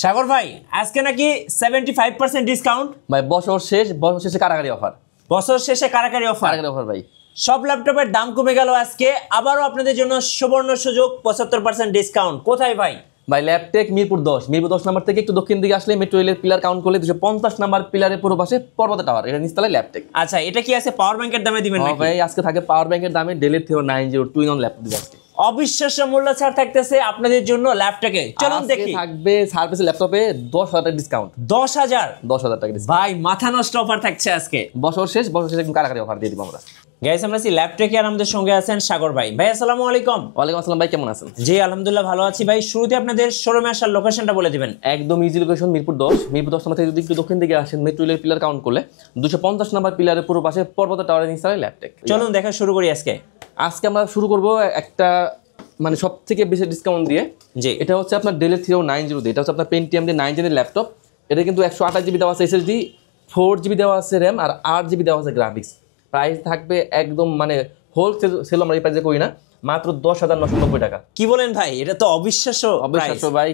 সাগর ভাই আজকে নাকি 75% ডিসকাউন্ট। ভাই বছর শেষে কারাগারি অফার। বছর শেষে কারাকারি অফার ভাই সব ল্যাপটপের দাম কমে গেল আজকে আবারও আপনাদের জন্য সুবর্ণ সুযোগ 75% ডিসকাউন্ট। কোথায় ভাই? ভাই ল্যাপটেক মিরপুর 10 নাম্বার থেকে একটু দক্ষিণ দিকে আসলে মেট্রো রেলের পিলার কাউন্ট করলে 250 নাম্বার পিলারের পুরো পাশে পর্বত টাওয়ার, এটা নিচতলায় ল্যাপটেক। আচ্ছা, এটা কি আছে পাওয়ার ব্যাংকের দামে দিবেন নাকি? ভাই আজকে থাকে পাওয়ার ব্যাংকের দামে ডেলের Theo 90 টুইন অন ল্যাপটপ দিবে আজকে। অবিশ্বাস্য মূল্য ছাড় থাকতেছে আপনাদের জন্য ল্যাপটপে। চলুন দেখি। থাকবে সার্ভিস ল্যাপটপে 10,000 টাকা ডিসকাউন্ট। 10,000 টাকা ডিসকাউন্ট। ভাই মাথা নষ্ট অফার থাকছে আজকে। বছর শেষে একদম কারাগারি অফার দিয়ে দিব আমরা। গাইস আমরা ল্যাপটপে আর আমাদের সঙ্গে আছেন সাগর ভাই। ভাই আসসালামু আলাইকুম। ওয়ালাইকুম আসসালাম ভাই, কেমন আছেন? জি আলহামদুলিল্লাহ ভালো আছি ভাই। শুরুতে আপনাদের শোরুমে আসার লোকেশনটা বলে দিবেন। একদম ইজি লোকেশন মিরপুর 10 নাম্বার থেকে যদি একটু দক্ষিণ দিকে আসেন মেট্রো রেলের পিলার কাউন্ট করলে 250 নাম্বার পিলারের পুরো পাশে পর্বত টাওয়ারের নিচতলায় ল্যাপটেক। চলুন দেখা শুরু করি আজকে আমরা শুরু করব একটা মানে সব থেকে বেশি ডিসকাউন্ট দিয়ে। জি, এটা হচ্ছে আপনার ডেলের Theo 90 দিয়ে, এটা হচ্ছে আপনার পেন্টিয়াম দিয়ে 9 জেনের ল্যাপটপ। এটা কিন্তু 128 জিবি দেওয়া আছে এসএসডি, 4 জিবি দেওয়া আছে র্যাম আর 8 জিবি দেওয়া আছে গ্রাফিক্স। প্রাইস থাকবে একদম মানে হোলসেল আমরা এই প্রাইসে করি না, মাত্র 10,990 টাকা। কি বলেন ভাই? এটা তো অবিশ্বাস্য ভাই,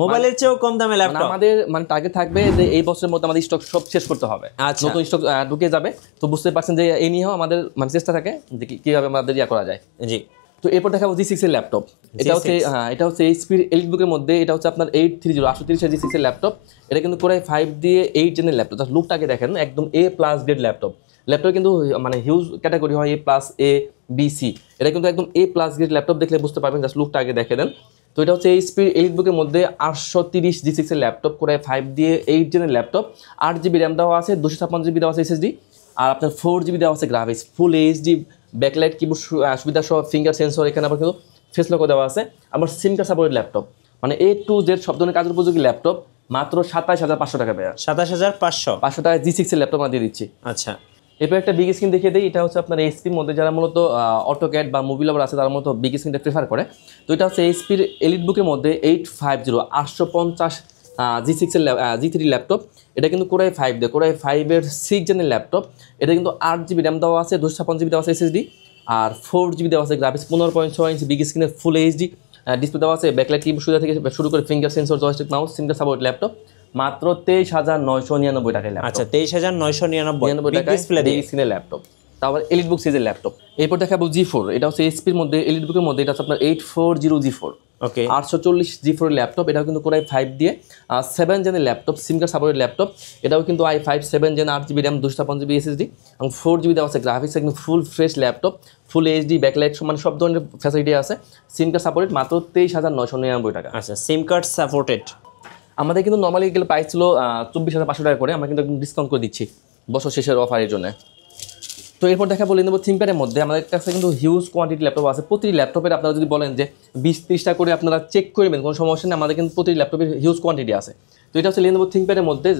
মোবাইলের চেয়েও কম দামে ল্যাপটপ। আমাদের মানে টার্গেট থাকবে যে এই বছরের মধ্যে আমাদের স্টক সব শেষ করতে হবে। আচ্ছা, নতুন স্টক ঢুকে যাবে, তো বুঝতে পারছেন যে এই নিয়েও আমাদের মানে চেষ্টা থাকে যে কিভাবে আমাদের করা যায়। জি, তো এরপর দেখাবো G6 এর ল্যাপটপ। এটা হচ্ছে এইচপি এলিটবুকের মধ্যে, এটা হচ্ছে আপনার 830 830 G6 এর ল্যাপটপ। এটা কিন্তু Core i5 দিয়ে 8 জেনের ল্যাপটপ। জাস্ট লুকটাকে দেখেন, একদম A+ গ্রেড ল্যাপটপ। ল্যাপটপ কিন্তু মানে হিউজ ক্যাটাগরি হয় A+, A, B, C। এটা কিন্তু একদম A+ গ্রেড ল্যাপটপ, দেখলে বুঝতে পারবেন। জাস্ট লুকটা আগে দেখে দেন। তো এটা হচ্ছে এইচপি এলিটবুকের মধ্যে 830 G6 এর ল্যাপটপ, Core i5 দিয়ে 8 জেনের ল্যাপটপ। 8 জিবি র্যাম দেওয়া আছে, 256 জিবি দেওয়া আছে এসএসডি, আর আপনার 4 জিবি দেওয়া আছে graphics. Full HD backlight keyboard সুবিধা সহ, ফিঙ্গার সেন্সর, এখানে আবার কিন্তু ফেস লকও দেওয়া আছে। আমার সিম কার্ড সাপোর্টেড ল্যাপটপ, মানে A to Z সব ধরনের কাজের উপযোগী ল্যাপটপ, মাত্র 27,500 টাকা ব্যয়। 27,500 টাকা G6 এর ল্যাপটপ আমরা দিয়ে দিচ্ছি। আচ্ছা, এরপর একটা বিগ স্ক্রিন দেখিয়ে দিই। এটা হচ্ছে আপনার এইচপির মধ্যে যারা মূলত অটোক্যাড বা মুভি লাভার আছে তারা মূলত বিগ স্ক্রিনটা প্রেফার করে। তো এটা হচ্ছে এইচপির এলিটবুকের মধ্যে 850 G6 এর G3 ল্যাপটপ। এটা কিন্তু Core i5 দিয়ে, Core i5 এর 6 জেনের ল্যাপটপ। এটা কিন্তু 8 জিবি র্যাম দেওয়া আছে, 256 জিবি দেওয়া আছে এসএসডি, আর 4 জিবি দেওয়া আছে গ্রাফিক্স। 15.6 ইঞ্চি বিগ স্ক্রিনের ফুল এইচডি ডিসপ্লে দেওয়া আছে। ব্যাকলাইট কিবোর্ড সুবিধা থেকে শুরু করে finger sensor, joystick, mouse, single support laptop, মাত্র 23,999 টাকায় ল্যাপটপ। আচ্ছা 23,999 টাকায় বিগ স্ক্রিনের ল্যাপটপ, তারপর এলিটবুক সিরিজের ল্যাপটপ। এরপর দেখাবো G4। এটা হচ্ছে এইচপির মধ্যে এলিটবুকের মধ্যে, এটা হচ্ছে আপনার 840 G4, ওকে, 840 G4 এর ল্যাপটপ। এটাও কিন্তু Core i5 দিয়ে 7 জেনের laptop, sim card supported laptop. এটাও কিন্তু i5 7 gen, 8 GB RAM, 256 GB SSD এবং 4 জিবি দেওয়া আছে গ্রাফিক্স। একদম full fresh laptop, full HD backlight মানে সব ধরনের ফ্যাসিলিটি আছে। সিম কার্ড সাপোর্টেড, মাত্র 23,999 টাকা। আচ্ছা, সিম কার্ড সাপোর্টেড। আমাদের কিন্তু নর্মালি এগুলো প্রাইস ছিল 24,500 টাকা করে, আমরা কিন্তু একদম ডিসকাউন্ট করে দিচ্ছি বছর শেষের অফারের জন্য। তো এরপর দেখা বলে নেব থিঙ্কপ্যাডের মধ্যে। আমাদের কাছে কিন্তু হিউজ কোয়ান্টিটি ল্যাপটপ আছে। প্রতিটি ল্যাপটপের আপনারা যদি বলেন যে 20-30টা করে আপনারা চেক করবেন, কোনো সমস্যা নেই, আমাদের কিন্তু প্রতিটি ল্যাপটপের হিউজ কোয়ান্টিটি আছে। তো এটা হচ্ছে Lenovo থিঙ্কপ্যাডের মধ্যে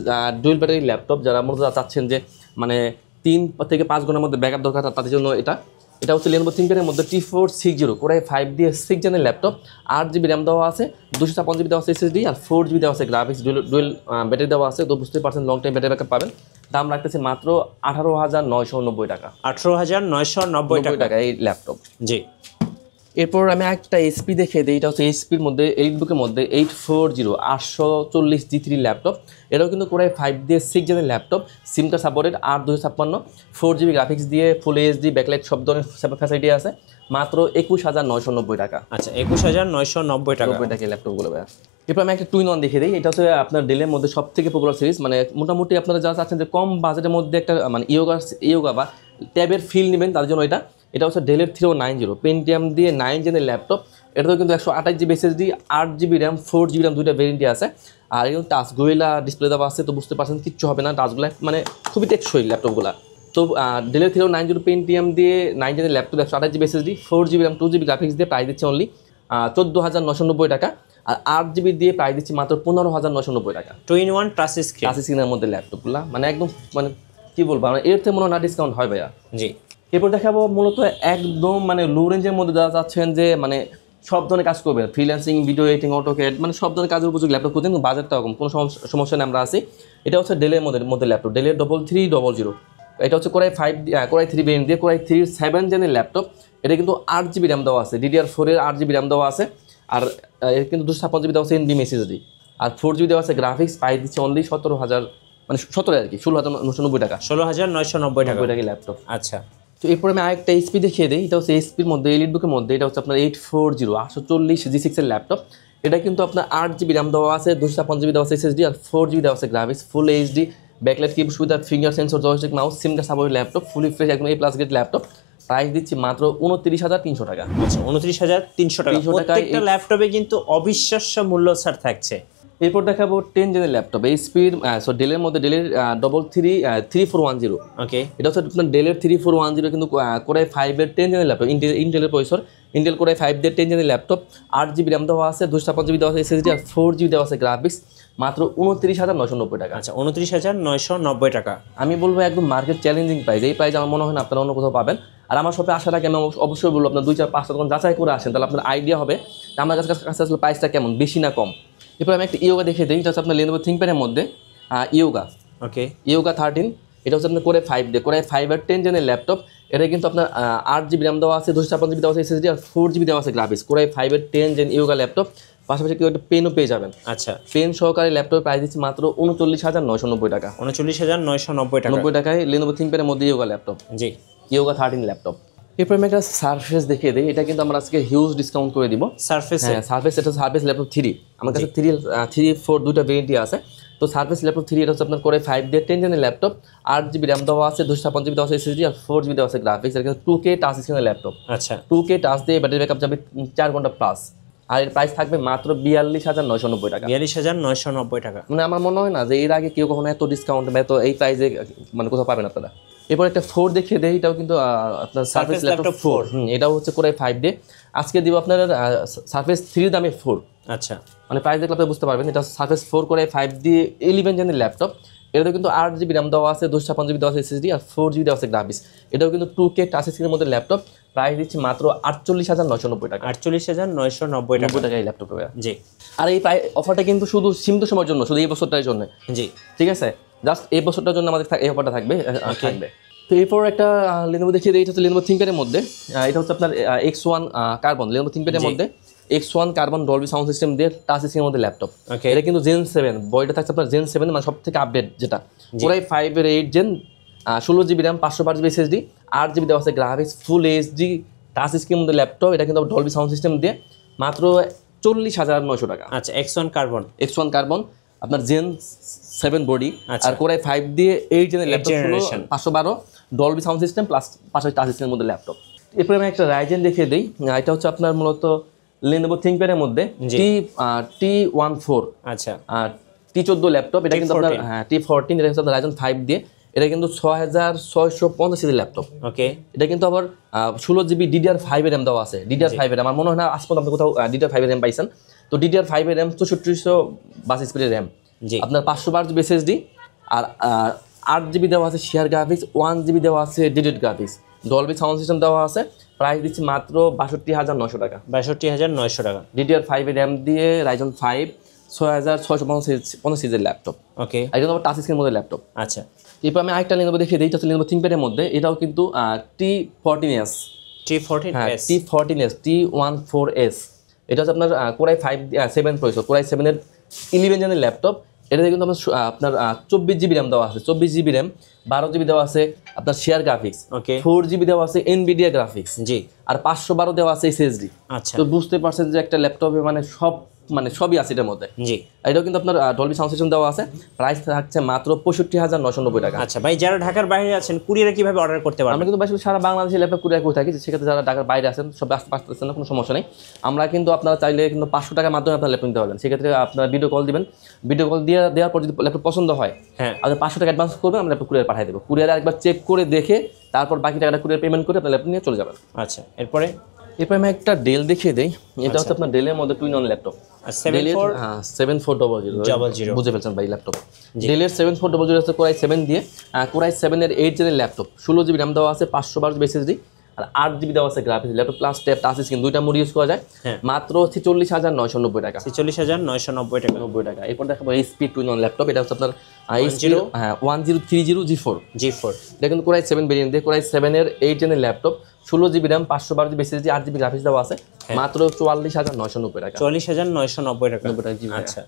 ডুয়েল ব্যাটারি ল্যাপটপ। যারা মূলত চাচ্ছেন যে মানে 3 থেকে 5 ঘন্টার মধ্যে ব্যাকআপ দরকার, তাদের জন্য এটা হচ্ছে Lenovo থিঙ্কপ্যাডের মধ্যে T460 Core i5 দিয়ে 6 জেনের ল্যাপটপ। 8 জিবি র্যাম দেওয়া আছে, 256 জিবি দেওয়া আছে এসএসডি, আর 4 জিবি দেওয়া আছে গ্রাফিক্স। ডুয়েল ব্যাটারি দেওয়া আছে, তো বুঝতে পারছেন লং টাইম ব্যাটারি ব্যাকআপ পাবেন। দাম রাখতেছে মাত্র 18,990 টাকা। 18,990 টাকা এই ল্যাপটপ। জি, এরপর আমি একটা এইচপি দেখিয়ে দিই। এটা হচ্ছে এইচপির মধ্যে এলিটবুকের মধ্যে 840 G3 ল্যাপটপ। এটাও কিন্তু Core i5 দিয়ে 6 জেনের laptop, sim card supported, 8/256, 4 GB graphics দিয়ে ফুল এইচডি ব্যাকলাইট সব ধরনের ফ্যাসিলিটি আছে, মাত্র 21,990 টাকা। আচ্ছা 21,990 টাকা এই ল্যাপটপগুলো ভাই। এরপর আমি একটা টুইন অন দেখিয়ে দিই। এটা হচ্ছে আপনার ডেলের মধ্যে সব থেকে পপুলার সিরিজ, মানে মোটামুটি আপনারা যারা চাচ্ছেন যে কম বাজেটের মধ্যে একটা মানে ইয়োগা বা ট্যাবের ফিল নেবেন, তার জন্য এটা হচ্ছে ডেলের Theo 90 পেন্টিয়াম দিয়ে 9 জেনের ল্যাপটপ। এটাতেও কিন্তু 128 GB SSD, 8 GB RAM, 4 GB RAM, দুইটা ভেরিয়েন্টই আছে। আর এগুলো টাচ গোরিলা ডিসপ্লে দেওয়া আছে, তো বুঝতে পারছেন কিচ্ছু হবে না, টাচগুলো মানে খুবই টেকসই ল্যাপটপগুলো। তো ডেলের Theo 90 পেন্টিয়াম দিয়ে 9 জেনের laptop, 128 GB SSD, 4 GB RAM, 2 GB graphics দিয়ে প্রাইস দিচ্ছে অনলি 14,990 টাকা। আর 8 জিবি দিয়ে প্রাইস দিচ্ছি মাত্র 15,990 টাকা। 2-in-1 টাচ স্ক্রিনের মধ্যে ল্যাপটপগুলো মানে একদম মানে কি বলবো, মানে এর থেকে মনে হয় না ডিসকাউন্ট হয় ভাইয়া। জি, এরপর দেখাবো মূলত একদম মানে লো রেঞ্জের মধ্যে যারা চাচ্ছেন যে মানে সব ধরনের কাজ করবেন, ফ্রিল্যান্সিং, ভিডিও এডিটিং, অটোক্যাড, মানে সব ধরনের কাজের উপযোগী ল্যাপটপ করতেন, কিন্তু বাজেটটা কম, কোনো সমস্যা নেই, আমরা আছি। এটা হচ্ছে ডেলের মধ্যে ল্যাপটপ, ডেলের 3300। এটা হচ্ছে Core i5 Core i3 variant দিয়ে Core i3 7 জেনের ল্যাপটপ। এটা কিন্তু 8 জিবি র্যাম দেওয়া আছে, DDR4 এর 8 জিবি র্যাম দেওয়া আছে, আর এর কিন্তু 256 জিবি দেওয়া আছে NVMe SSD, আর 4GB দেওয়া আছে গ্রাফিক্স, প্রাইস দিচ্ছে অনলি 17,000, মানে 17 আর কি, 16,990 টাকা, 16,990 টাকা। 90 টাকা ল্যাপটপ। আচ্ছা, তো এরপরে আমি আরেকটা এইচপি দেখিয়ে দিই। এটা হচ্ছে এইচপির মধ্যে এলিটবুকের মধ্যে, এটা হচ্ছে আপনার 840 840 এর ল্যাপটপ। এটা কিন্তু আপনার 8GB র্যাম দেওয়া আছে, 256GB দেওয়া আছে SSD, আর 4GB দেওয়া আছে graphics, full HD, backlight keyboard সুবিধা, finger sensor, joystick mouse, sim card supported laptop, fully fresh একদম A+ গ্রেড ল্যাপটপ। প্রাইস দিচ্ছি মাত্র 29,300 টাকা। আচ্ছা 29,300 টাকা। 300 টাকায় প্রত্যেকটা ল্যাপটপে কিন্তু অবিশ্বাস্য মূল্য ছাড় থাকছে। এরপর দেখাবো 10 জেনের ল্যাপটপ, এইচপির ডেলের মধ্যে ডেলের 3410। ওকে, এটা হচ্ছে আপনার ডেলের 3410 কিন্তু কোরাই 5-এর 10 জেনের ল্যাপটপ, ইন্টেলের প্রসেসর, ইন্টেল কোরাই 5-এর 10 জেনের ল্যাপটপ, 8GB র্যাম দেওয়া আছে, 256GB দেওয়া আছে SSD, আর 4GB দেওয়া আছে গ্রাফিক্স, মাত্র 29,990 টাকা। আচ্ছা 29,990 টাকা। আমি বলবো একদম মার্কেট চ্যালেঞ্জিং প্রাইস। এই প্রাইস আমার মনে হয় না আপনারা অন্য কোথাও পাবেন। আর আমার শপে আসার আগে আমি অবশ্যই বলবো আপনার 2-4-5টা দোকান যাচাই করে আসেন, তাহলে আপনার আইডিয়া হবে যে আমার কাছে আসলে প্রাইসটা কেমন, বেশি না কম। এরপর আমি একটা ইয়োগা দেখে দিই। এটা হচ্ছে আপনার Lenovo ThinkPad-এর মধ্যে ইয়োগা, ওকে, ইয়োগা 13। এটা হচ্ছে আপনার কোরাই 5-এর 10 জেনের ল্যাপটপ। এটা কিন্তু আপনার 8GB র্যাম দেওয়া আছে, 256GB দেওয়া আছে SSD, আর 4GB দেওয়া আছে গ্রাফিক্স। কোরাই 5-এর 10 জেন ইয়োগা ল্যাপটপ। পাশাপাশি কেউ একটা পেনও পেয়ে যাবেন। আচ্ছা, পেন সহকারে ল্যাপটপের প্রাইস দিচ্ছি মাত্র 39,990 টাকা। 39,990 টাকা। 90 টাকায় Lenovo ThinkPad-এর মধ্যে ইয়োগা ল্যাপটপ, জি, ইয়োগা 13 ল্যাপটপ। এরপর আমি একটা সারফেস দেখিয়ে দিই। এটা কিন্তু আমরা আজকে হিউজ ডিসকাউন্ট করে দিব। সারফেস, হ্যাঁ সারফেস, এটা সারফেস ল্যাপটপ 3। আমার কাছে 3-4 দুইটা ভেরিয়েন্টই আছে। তো সারফেস ল্যাপটপ 3 এটা হচ্ছে আপনার করে 5-এর 10 জেনের ল্যাপটপ, 8GB র্যাম দেওয়া আছে, 256GB দেওয়া আছে SSD, আর 4GB দেওয়া আছে গ্রাফিক্স। এটা কিন্তু 2K টাচ স্ক্রিনের ল্যাপটপ। আচ্ছা 2K টাচ দিয়ে ব্যাটারি ব্যাকআপ যাবে 4 ঘন্টা প্লাস। আর এর প্রাইস থাকবে মাত্র 42,990 টাকা। 42,990 টাকা। মানে আমার মনে হয় না যে এর আগে কেউ কখনো এত ডিসকাউন্ট বা এত এই প্রাইসে মানে কোথাও পাবেন আপনারা। এরপর একটা 4 দেখিয়ে দেয়। এটাও কিন্তু আপনার সারফেস ল্যাপটপ 4। এটাও হচ্ছে করে 5D। আজকে দিব আপনার সারফেস 3 দামে 4। আচ্ছা, মানে প্রাইস দেখলে আপনি বুঝতে পারবেন। এটা সারফেস 4 করে 5D 11 জেনের ল্যাপটপ। এটাতে কিন্তু 8GB র্যাম দেওয়া আছে, 256GB দেওয়া আছে SSD, আর 4GB দেওয়া আছে গ্রাফিক্স। এটাও কিন্তু 2K টাচ স্ক্রিনের মধ্যে ল্যাপটপ। প্রাইস দিচ্ছি মাত্র 48,990 টাকা। 48,990 টাকা। 90 টাকা এই ল্যাপটপ। জি, আর এই অফারটা কিন্তু শুধু সীমিত সময়ের জন্য, শুধু এই বছরটার জন্য। জি, ঠিক আছে, জাস্ট এই বছরটার জন্য আমাদের এই অফারটা থাকবে। তো এরপর একটা Lenovo দেখিয়ে দিই। এটা হচ্ছে Lenovo ThinkPad-এর মধ্যে। এটা হচ্ছে আপনার X1 কার্বন, Lenovo ThinkPad-এর মধ্যে X1 carbon Dolby sound system দিয়ে টাচ স্ক্রিনের মধ্যে ল্যাপটপ। ওকে, এটা কিন্তু Gen 7 বডিটা থাকছে আপনার Gen 7, মানে সব থেকে আপডেট যেটা। পুরাই 5-এর 8 gen, 16GB RAM, 512GB SSD, 8GB দেওয়া আছে গ্রাফিক্স, ফুল এইচডি টাচ স্ক্রিনের মধ্যে ল্যাপটপ। এটা কিন্তু ডলবি সাউন্ড সিস্টেম দিয়ে মাত্র 40,900 টাকা। আচ্ছা X1 কার্বন, X1 কার্বন আপনার Gen 7 বডি, আচ্ছা। আর কোরাই 5 দিয়ে 8 জেনের laptop, generation। 512 Dolby sound system plus পাশাপাশি টাচ স্ক্রিনের মধ্যে ল্যাপটপ। এরপরে আমি একটা রাইজেন দেখিয়ে দিই। এটা হচ্ছে আপনার মূলত Lenovo ThinkPad-এর মধ্যে T14, আচ্ছা T14 ল্যাপটপ। এটা কিন্তু আপনার T14, এটা হচ্ছে আপনার Ryzen 5 দিয়ে। এটা কিন্তু 6,650 সিরিজের ল্যাপটপ। ওকে, এটা কিন্তু আবার 16GB DDR5 এর র্যাম দেওয়া আছে। DDR5 এর আমার মনে হয় না আজ পর্যন্ত আপনি কোথাও DDR5 এর র্যাম পাইছেন। তো DDR5 এর র্যাম 6422 স্পিডের র্যাম, জি, আপনার 512GB SSD, আর 8GB দেওয়া আছে শেয়ার গ্রাফিক্স, 1GB দেওয়া আছে ডিডেড গ্রাফিক্স, ডলবি সাউন্ড সিস্টেম দেওয়া আছে। প্রাইস দিচ্ছি মাত্র 62,900 টাকা। 62,900 টাকা। DDR5 এর র্যাম দিয়ে Ryzen 5 6650 সিরিজের ল্যাপটপ। ওকে, আর এটা আবার টাচ স্ক্রিনের মধ্যে ল্যাপটপ। আচ্ছা এরপর আমি আরেকটা Lenovo দেখিয়ে দিই। এটা হচ্ছে Lenovo ThinkPad-এর মধ্যে। এটাও কিন্তু T14s, হ্যাঁ T14s, T14s, T14s। এটা হচ্ছে আপনার কোরাই 7 প্রসেসর, কোরাই 7-এর 11 জেনের ল্যাপটপ। এটাতে কিন্তু আপনার 24GB র্যাম দেওয়া আছে, 24GB র্যাম, 12GB দেওয়া আছে আপনার শেয়ার গ্রাফিক্স, ওকে, 4GB দেওয়া আছে NVIDIA গ্রাফিক্স, জি, আর 512 দেওয়া আছে SSD। আচ্ছা, তো বুঝতে পারছেন যে একটা ল্যাপটপে মানে সবই আছে এটার মধ্যে। জি, এটাও কিন্তু আপনার ডলবি সাউন্ড সিস্টেম দেওয়া আছে। প্রাইস থাকছে মাত্র 65,990 টাকা। আচ্ছা ভাই, যারা ঢাকার বাইরে আছেন কুরিয়ারে কিভাবে অর্ডার করতে আমরা পারবেন? কিন্তু বেশি সারা বাংলাদেশে ল্যাপটপ কুরিয়ার করে থাকি। সেক্ষেত্রে যারা ঢাকার বাইরে আছেন সব আসতে পারতেছেন না, কোনো সমস্যা নেই। আমরা কিন্তু আপনারা চাইলে কিন্তু 500 টাকার মাধ্যমে আপনার ল্যাপটপ নিতে পারবেন। সেক্ষেত্রে আপনারা ভিডিও কল দিবেন, ভিডিও কল দেওয়ার পর যদি ল্যাপটপ পছন্দ হয়, হ্যাঁ, আপনি 500 টাকা অ্যাডভান্স করবেন, আমরা ল্যাপটপ কুরিয়ার পাঠিয়ে দেবো। কুরিয়ারে আরেকবার চেক করে দেখে তারপর বাকি টাকাটা কুরিয়ার পেমেন্ট করে আপনার ল্যাপটপ নিয়ে চলে যাবেন। আচ্ছা এরপরে এরপর আমি একটা ডেল দেখিয়ে দিই। এটা হচ্ছে আপনার ডেলের মধ্যে টুইন অন ল্যাপটপ। 7400 বুঝে ফেলছেন ভাই ল্যাপটপ। ডেলের 7400 হচ্ছে কোরাই 7 দিয়ে, কোরাই 7-এর 8 জেনের ল্যাপটপ, 16GB র্যাম দেওয়া আছে, 512GB SSD, আর 8GB দেওয়া আছে graphics. Laptop plus tab touch screen দুইটা মোড ইউজ করা যায়। মাত্র 46,990 টাকা। 46,990 টাকা। 90 টাকা। এরপর দেখাবো HP টুইন অন ল্যাপটপ। এটা হচ্ছে আপনার 1030 G4। এটা কিন্তু কোরাই 7 ভেরিয়েন্ট দিয়ে, কোরাই 7-এর 8 জেনের laptop, 16GB RAM, 512GB SSD, 8GB graphics দেওয়া আছে। মাত্র 44,990 টাকা। 44,990 টাকা। জি। আচ্ছা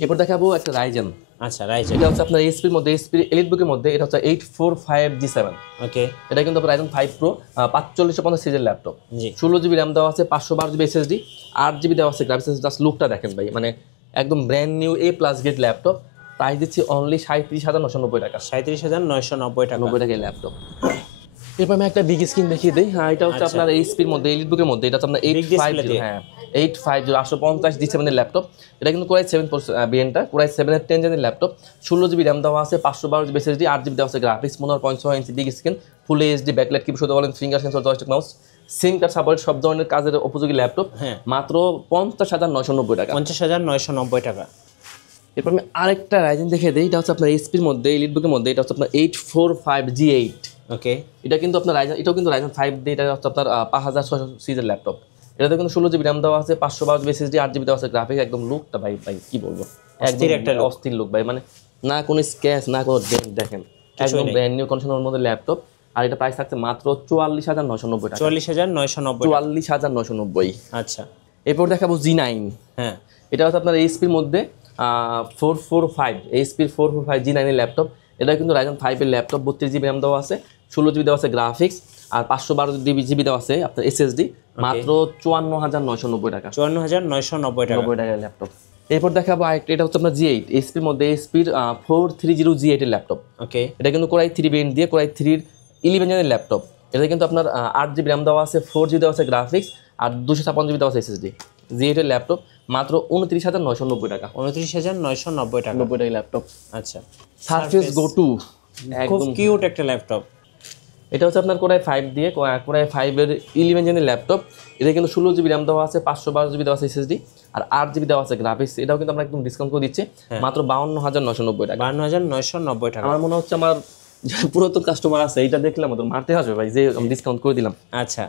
এরপর দেখাবো একটা রাইজেন। আচ্ছা রাইজেন। এটা হচ্ছে আপনার এইচপির মধ্যে, এইচপির এলিট বুকের মধ্যে, এটা হচ্ছে 845G7। ওকে। এটা কিন্তু রাইজেন 5 প্রো 4550 সিরিজের ল্যাপটপ। জি। 16GB র্যাম দেওয়া আছে, 512GB SSD, 8GB দেওয়া আছে গ্রাফিক্স। জাস্ট লুকটা দেখেন ভাই, মানে একদম brand new A+ grade laptop. Price দিচ্ছি অনলি 37,990 টাকা। 37,990 টাকা। 90 টাকায় ল্যাপটপ। এরপর আমি একটা বিগ স্ক্রিন দেখিয়ে দিই। হ্যাঁ, এটা হচ্ছে আপনার এইচপির মধ্যে, এলিট বুকের মধ্যে, এটা হচ্ছে আপনার 850, হ্যাঁ 850 850G7 এর ল্যাপটপ। এটা কিন্তু কোরাই 7 বিএনটা, কোরাই 7 এর 10 জেনের ল্যাপটপ। 16GB র্যাম দেওয়া আছে, 512GB SSD, 8GB দেওয়া আছে গ্রাফিক্স, 15.6 ইঞ্চি বিগ স্ক্রিন, ফুল এইচডি ব্যাকলাইট, কি বলতে বলেন, finger sensor, joystick mouse, sim card support, সব ধরনের কাজের উপযোগী ল্যাপটপ। হ্যাঁ। মাত্র 50,990 টাকা। 50,990 টাকা। এরপর আমি আরেকটা রাইজেন দেখিয়ে দিই। এটা হচ্ছে আপনার এইচপির মধ্যে, এলিট বুকের মধ্যে, এটা হচ্ছে আপনার 845G8। ওকে। এটা কিন্তু আপনার রাইজেন, এটাও কিন্তু রাইজেন 5 দিয়ে, এটা হচ্ছে আপনার 5600 সিরিজের ল্যাপটপ। এটাতে কিন্তু 16GB র্যাম দেওয়া আছে, 512GB SSD, 8GB দেওয়া আছে গ্রাফিক্স। একদম লুকটা ভাই ভাই কি বলবো, অস্থির একটা look। অস্থির লুক ভাই, মানে না কোনো স্ক্র্যাচ না কোনো ডেন্ট, দেখেন একদম ব্র্যান্ড নিউ কন্ডিশনের মধ্যে ল্যাপটপ। আর এটা প্রাইস থাকছে মাত্র 44,990 টাকা। 44,990। 44,990। আচ্ছা। এরপর দেখাবো G9। হ্যাঁ। এটা হচ্ছে আপনার এইচপির মধ্যে 445, এইচপির 445G9 এর ল্যাপটপ। এটা কিন্তু রাইজেন 5 এর ল্যাপটপ, 32GB র্যাম দেওয়া আছে, 16GB দেওয়া আছে গ্রাফিক্স, আর 512GB দেওয়া আছে আপনার SSD। মাত্র 54,990 টাকা। 54,990 টাকা। 90 টাকার ল্যাপটপ। এরপর দেখাবো আরেকটা, এটা হচ্ছে আপনার G8, এইচপির মধ্যে, এইচপির 430G8 এর ল্যাপটপ। ওকে। এটা কিন্তু কোরাই 3 ভেরিয়েন্ট দিয়ে, কোরাই 3 11 জেনের ল্যাপটপ। এটা কিন্তু আপনার 8GB র্যাম দেওয়া আছে, 4GB দেওয়া আছে গ্রাফিক্স, আর 256GB দেওয়া আছে SSD। G8 এর ল্যাপটপ, মাত্র 29,990 টাকা। 29,990 টাকা। 90 টাকা ল্যাপটপ। আচ্ছা। সারফেস গো 2, খুব একদম কিউট একটা ল্যাপটপ। এটা হচ্ছে আপনার কোরাই 5 দিয়ে, কোরাই 5 এর 11 জেনের ল্যাপটপ। এটা কিন্তু 16GB র্যাম দেওয়া আছে, 512GB দেওয়া আছে SSD, আর 8GB দেওয়া আছে গ্রাফিক্স। এটাও কিন্তু আমরা একদম ডিসকাউন্ট করে দিচ্ছি, মাত্র 52,990 টাকা। 52,990 টাকা। আমার মনে হচ্ছে আমার যারা পুরাতন কাস্টমার আছে, এটা দেখলে আমাদের মারতে আসবে ভাই, যে আমি ডিসকাউন্ট করে দিলাম। আচ্ছা।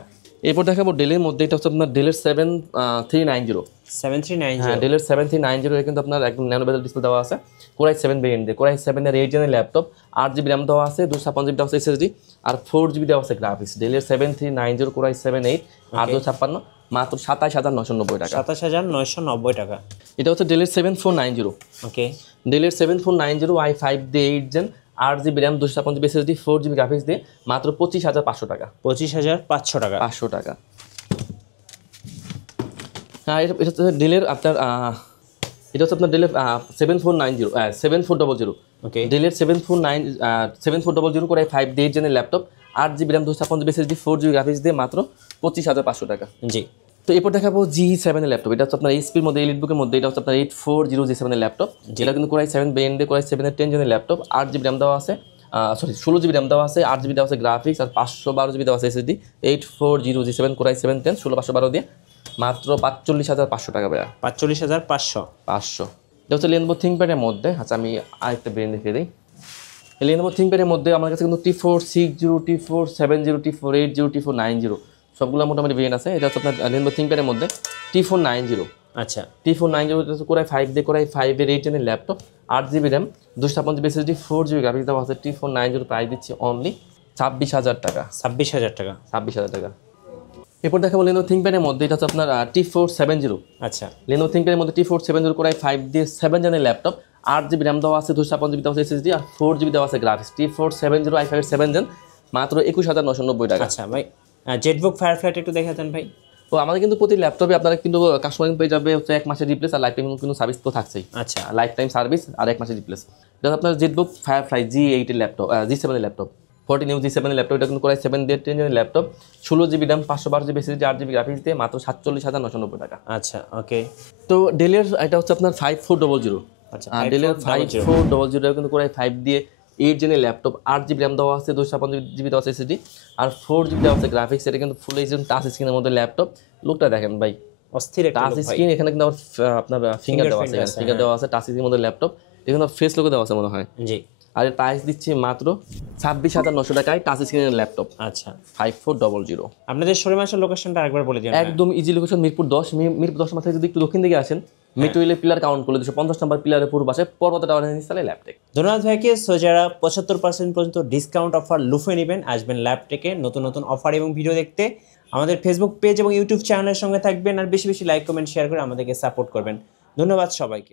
এরপর দেখাবো ডেলের মধ্যে, এটা হচ্ছে আপনার ডেলের 7390। 7390। হ্যাঁ, ডেলের 7390 কিন্তু আপনার একদম ন্যানো বেজেল ডিসপ্লে দেওয়া আছে, কোরাই 7 ভেরিয়েন্ট দিয়ে, কোরাই 7 এর 8 জেনের ল্যাপটপ, 8GB র্যাম দেওয়া আছে, 256GB দেওয়া আছে SSD, আর 4GB দেওয়া আছে গ্রাফিক্স। ডেলের 7390, কোরাই 7 8, 856, মাত্র 27,990 টাকা। 27,990 টাকা। এটা হচ্ছে ডেলের 7490। ওকে। ডেলের 7490 i5 দিয়ে 8 gen, 8GB RAM, 256GB SSD, 4GB graphics দিয়ে, মাত্র 25,500 টাকা। 25,500 টাকা। 500 টাকা। হ্যাঁ, এটা হচ্ছে ডেলের আপনার এটা হচ্ছে আপনার ডেলের 7490, 7400। ওকে। ডেলের 7400 করে 5 দিয়ে 8 জেনের laptop, 8GB RAM, 256GB SSD, 4GB graphics দিয়ে, মাত্র 25,500 টাকা। জি। তো এরপর দেখাবো G7 এর ল্যাপটপ। এটা হচ্ছে আপনার এইচপির মধ্যে, এলিট বুকের মধ্যে, এটা হচ্ছে আপনার 840G7 এর ল্যাপটপ। যেটা কিন্তু কোরাই 7 ভেরিয়েন্ট দিয়ে, কোরাই 7 এর 10 জেনের ল্যাপটপ, 8GB র্যাম দেওয়া আছে, 16GB র্যাম দেওয়া আছে, 8GB দেওয়া আছে গ্রাফিক্স, আর 512GB দেওয়া আছে SSD। 840G7 কোরাই 7 10 16/512 দিয়ে, মাত্র 45,500 টাকা ভাইয়া। 45,500। 500। এটা হচ্ছে লেনোভো থিংকপ্যাডের মধ্যে। আচ্ছা, আমি আরেকটা ব্র্যান্ড দেখিয়ে দিই। লেনোভো থিংকপ্যাডের মধ্যে আমার কাছে কিন্তু T460, T470, T480, T490 সবগুলো মোটামুটি ভেরিয়েন্ট আছে। এটা হচ্ছে আপনার লেনোভো থিংকপ্যাডের মধ্যে T490। আচ্ছা। T490 কোরাই 5 দিয়ে, কোরাই 5 এর 8 জেনের laptop, 8GB RAM, 256GB SSD, 4GB graphics দেওয়া আছে। T490 প্রাইস দিচ্ছি অনলি 26,000 টাকা। 26,000 টাকা। 26,000 টাকা। এরপর দেখাবো লেনোভো থিংকপ্যাডের মধ্যে, এটা হচ্ছে আপনার T470। আচ্ছা। লেনোভো থিংকপ্যাডের মধ্যে T470 কোরাই 5 দিয়ে 7 জেনের ল্যাপটপ, 8GB র্যাম দেওয়া আছে, 256GB দেওয়া আছে SSD, আর 4GB দেওয়া আছে গ্রাফিক্স। T470 i5 এর 7 জেন, মাত্র 21,990 টাকা। আচ্ছা ভাই, জেটবুক ফায়ারফ্লাইট একটু দেখাতেন ভাই। তো আমাদের কিন্তু প্রতি ল্যাপটপে আপনারা কিন্তু কাস্টমার পেয়ে যাবে হচ্ছে 1 মাসের রিপ্লেস, আর লাইফ টাইম কিন্তু সার্ভিস তো থাকছেই। আচ্ছা। লাইফ টাইম সার্ভিস আর 1 মাসের রিপ্লেস। এটা আপনার জেটবুক ফায়ারফ্লাই G8 এর ল্যাপটপ, G7 এর ল্যাপটপ, 14 ইঞ্চি G7 এর ল্যাপটপ। এটা কিন্তু কোরাই 7 দিয়ে 10 জেনের laptop, 16GB RAM, 512GB SSD, 8GB graphics দিয়ে, মাত্র 47,990 টাকা। আচ্ছা। ওকে। তো ডেলের এটা হচ্ছে আপনার 5400। আচ্ছা। ডেলের 5400 কিন্তু কোরাই 5 দিয়ে 8 জেনের ল্যাপটপ, 8GB র্যাম দেওয়া আছে, 256GB দেওয়া আছে SSD, আর 4GB দেওয়া আছে গ্রাফিক্স। এটা কিন্তু ফুল এইচডি টাচ স্ক্রিনের মধ্যে ল্যাপটপ। লুকটা দেখেন ভাই, অস্থির একটা টাচ look ভাই। স্ক্রিন। এখানে কিন্তু আপনার ফিঙ্গার দেওয়া আছে, ফিঙ্গার দেওয়া আছে, টাচ স্ক্রিনের মধ্যে ল্যাপটপ। এখানে ফেস লোগো দেওয়া আছে মনে হয়। জি। আর এর প্রাইস দিচ্ছি মাত্র 26,900 টাকায় টাচ স্ক্রিনের ল্যাপটপ। আচ্ছা। 5400। আপনাদের শোরুম আসলে লোকেশনটা আরেকবার বলে দিন। একদম ইজি লোকেশন, মিরপুর 10। মিরপুর 10 মাথায় যদি একটু দক্ষিণ দিকে আসেন, মেট্রো রেলের পিলার কাউন্ট করলে 250 নম্বর পিলারের পূর্ব পাশে পর্বত টাওয়ারের নিচে ল্যাপটেক। ধন্যবাদ ভাইকে। সো যারা 75% পর্যন্ত ডিসকাউন্ট অফার লুফে নেবেন, আসবেন ল্যাপটেকে নতুন নতুন অফার এবং ভিডিও দেখতে। আমাদের ফেসবুক পেজ এবং ইউটিউব চ্যানেলের সঙ্গে থাকবেন, আর বেশি বেশি লাইক কমেন্ট শেয়ার করে আমাদেরকে সাপোর্ট করবেন। ধন্যবাদ সবাইকে।